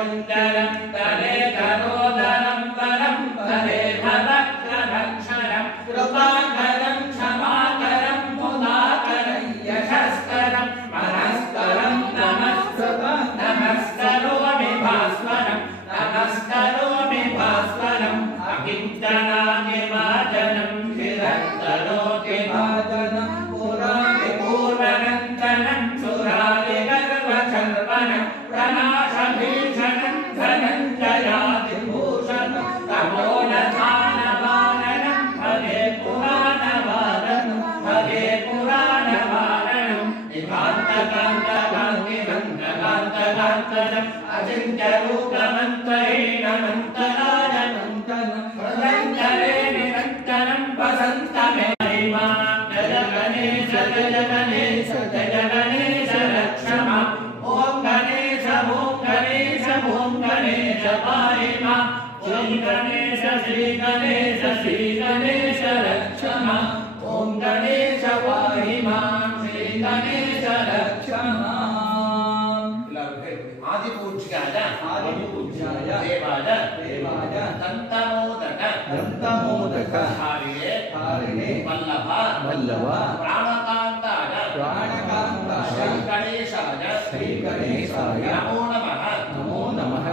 निरञ्जनं तले तरोदरं परं परे भवक्षरं कृपाकरं क्षमाकरं मुदाकरं यशस्करं मनस्करं नमस्करोमि भास्वरं नमस्करोमि भास्वरम् अकिञ्चनानिमाजनं चिरन्तरोति भाजनं पूर्वनन्दनं सुरादिगर्वचर्वणं प्रणाशभीषणं धनञ्जयादिभूषणं तपोनधानवारणं भगे पुराणवारणं निकान्तकान्तकान्तिमन्तकान्तकान्तरम् अचिन्त्यरूपमन्तहीनमन्तराजनन्तनं हृदयन्तरे निरन्तरं वसन्तमे जय गणेश रक्ष माम् ॐ गणेश पाहि माम् ॐ गणेश श्री गणेश रक्ष माम् ॐ गणेश पाहि माम् श्री गणेश रक्ष माम् आदिपूज्याय देवाय दन्तमोदक हारिणे वल्लभ प्राणकान्ताय श्री गणेशाय नमो नमः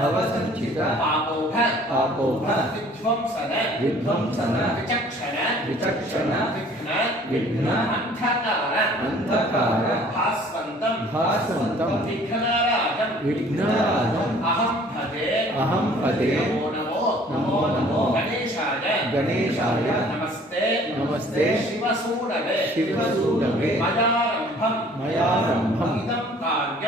भवसञ्चित पापोभ विध्वंसन विचक्षण विघ्न अंधकार भास्वन्तं विघ्नराजं अहं पदे नमो गणेशाय नमस्ते शिवसूनवे मयारंभम् इदं कार्यम्।